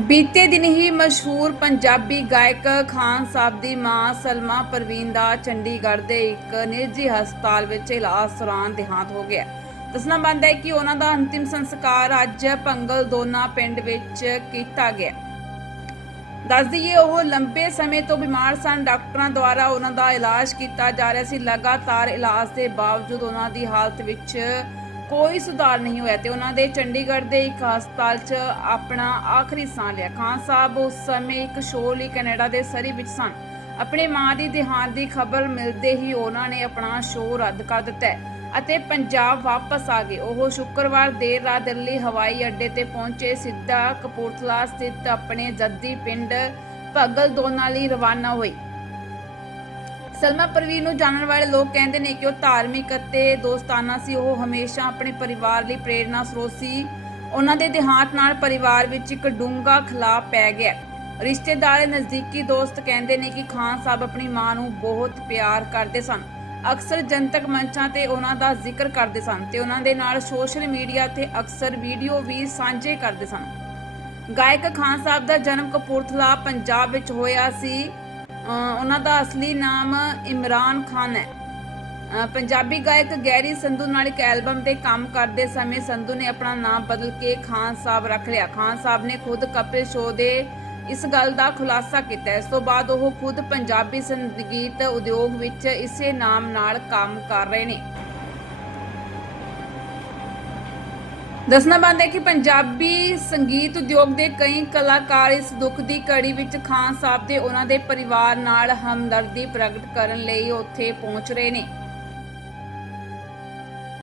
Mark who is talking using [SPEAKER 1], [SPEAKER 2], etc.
[SPEAKER 1] ਬੀਤੇ ਦਿਨ ਹੀ ਮਸ਼ਹੂਰ ਪੰਜਾਬੀ ਗਾਇਕ ਖਾਨ ਸਾਹਿਬ ਦੀ ਮਾਂ ਸਲਮਾ ਪਰਵੀਨ ਦਾ ਚੰਡੀਗੜ੍ਹ ਦੇ ਇੱਕ ਨਿੱਜੀ ਹਸਪਤਾਲ ਵਿੱਚ ਇਲਾਜ ਦੌਰਾਨ ਦੇਹਾਂਤ ਹੋ ਗਿਆ। ਦੱਸਣਾ ਬੰਦ ਹੈ ਕਿ ਉਹਨਾਂ ਦਾ ਅੰਤਿਮ ਸੰਸਕਾਰ ਅੱਜ ਭੰਗਲ ਦੋਨਾ ਪਿੰਡ ਵਿੱਚ ਕੀਤਾ ਗਿਆ। ਦੱਸ ਦਈਏ, ਉਹ ਲੰਬੇ ਸਮੇਂ ਤੋਂ ਬਿਮਾਰ ਸਨ। ਡਾਕਟਰਾਂ ਦੁਆਰਾ ਉਹਨਾਂ ਦਾ ਇਲਾਜ ਕੀਤਾ ਜਾ ਰਿਹਾ ਸੀ। ਲਗਾਤਾਰ ਇਲਾਜ ਦੇ ਬਾਵਜੂਦ ਉਹਨਾਂ ਦੀ ਹਾਲਤ ਵਿੱਚ ਕੋਈ ਸੁਧਾਰ ਨਹੀਂ ਹੋਇਆ ਤੇ ਉਹਨਾਂ ਦੇ ਚੰਡੀਗੜ੍ਹ ਦੇ ਇੱਕ ਹਸਪਤਾਲ 'ਚ ਆਪਣਾ ਆਖਰੀ ਸਾਹ ਲਿਆ। ਖਾਨ ਸਾਹਿਬ, ਉਸ ਸਮੇਂ ਇੱਕ ਸ਼ੋਅ ਲਈ ਕੈਨੇਡਾ ਦੇ ਸਰੀ ਵਿੱਚ ਸਨ। ਆਪਣੇ ਮਾਂ ਦੀ ਦੇਹਾਂਤ ਦੀ ਖਬਰ ਮਿਲਦੇ ਹੀ ਉਹਨਾਂ ਨੇ ਆਪਣਾ ਸ਼ੋਅ ਰੱਦ ਕਰ ਦਿੱਤਾ ਅਤੇ ਪੰਜਾਬ ਵਾਪਸ ਆ ਗਏ। ਉਹ ਸ਼ੁੱਕਰਵਾਰ ਦੇਰ ਰਾਤ ਦਿੱਲੀ, ਹਵਾਈ ਅੱਡੇ ਤੇ ਪਹੁੰਚੇ। ਸਿੱਧਾ ਕਪੂਰਥਲਾ ਸਥਿਤ ਆਪਣੇ ਜੱਦੀ ਪਿੰਡ ਭਗਲ ਦੋਨਾ ਲਈ ਰਵਾਨਾ ਹੋਏ। ਸਲਮਾ ਪਰਵੀਨ ਨੂੰ ਜਾਣਨ ਵਾਲੇ ਲੋਕ ਕਹਿੰਦੇ ਨੇ ਕਿ ਉਹ ਧਾਰਮਿਕ ਅਤੇ ਦੋਸਤਾਨਾ ਸੀ। ਉਹ ਹਮੇਸ਼ਾ ਆਪਣੇ ਪਰਿਵਾਰ ਲਈ ਪ੍ਰੇਰਨਾ ਸਰੋਤ ਸੀ। ਉਹਨਾਂ ਦੇ ਦੇਹਾਂਤ ਨਾਲ ਪਰਿਵਾਰ ਵਿੱਚ ਇੱਕ ਡੂੰਘਾ ਖਿਲਾਫ ਪੈ ਗਿਆ। ਰਿਸ਼ਤੇਦਾਰ ਨਜ਼ਦੀਕੀ ਦੋਸਤ ਕਹਿੰਦੇ ਨੇ ਕਿ ਖਾਨ ਸਾਹਿਬ ਆਪਣੀ ਮਾਂ ਨੂੰ ਬਹੁਤ ਪਿਆਰ ਕਰਦੇ ਸਨ। ਅਕਸਰ ਜਨਤਕ ਮੰਚਾਂ ਤੇ ਉਹਨਾਂ ਦਾ ਜ਼ਿਕਰ ਕਰਦੇ ਸਨ ਤੇ ਉਹਨਾਂ ਦੇ ਨਾਲ ਸੋਸ਼ਲ ਮੀਡੀਆ ਤੇ ਅਕਸਰ ਵੀਡੀਓ ਵੀ ਸਾਂਝੇ ਕਰਦੇ ਸਨ। ਗਾਇਕ ਖਾਨ ਸਾਹਿਬ ਦਾ ਜਨਮ ਕਪੂਰਥਲਾ, ਪੰਜਾਬ ਵਿੱਚ ਹੋਇਆ ਸੀ। ਉਹਨਾਂ ਦਾ ਅਸਲੀ ਨਾਮ ਇਮਰਾਨ ਖਾਨ ਹੈ। ਪੰਜਾਬੀ ਗਾਇਕ ਗੈਰੀ ਸੰਧੂ ਨਾਲ ਇੱਕ ਐਲਬਮ ਤੇ ਕੰਮ ਕਰਦੇ ਸਮੇਂ ਸੰਧੂ ਨੇ ਆਪਣਾ ਨਾਮ ਬਦਲ ਕੇ ਖਾਨ ਸਾਹਿਬ ਰੱਖ ਲਿਆ। ਖਾਨ ਸਾਹਿਬ ਨੇ ਖੁਦ ਕਪਿਲ ਸ਼ੋਅ ਦੇ ਇਸ ਗੱਲ ਦਾ ਖੁਲਾਸਾ ਕੀਤਾ ਇਸ ਤੋਂ ਬਾਅਦ ਉਹ ਖੁਦ ਪੰਜਾਬੀ ਸੰਗੀਤ ਉਦਯੋਗ ਵਿੱਚ ਇਸੇ ਨਾਮ ਨਾਲ ਕੰਮ ਕਰ ਰਹੇ ਨੇ। ਦੱਸਣਾ ਬੰਦ ਹੈ ਕਿ ਪੰਜਾਬੀ ਸੰਗੀਤ ਉਦਯੋਗ ਦੇ ਕਈ ਕਲਾਕਾਰ ਇਸ ਦੁੱਖ ਦੀ ਘੜੀ ਵਿੱਚ ਖਾਨ ਸਾਹਿਬ ਦੇ ਉਹਨਾਂ ਦੇ ਪਰਿਵਾਰ ਨਾਲ ਹਮਦਰਦੀ ਪ੍ਰਗਟ ਕਰਨ ਲਈ ਉੱਥੇ ਪਹੁੰਚ ਰਹੇ ਨੇ।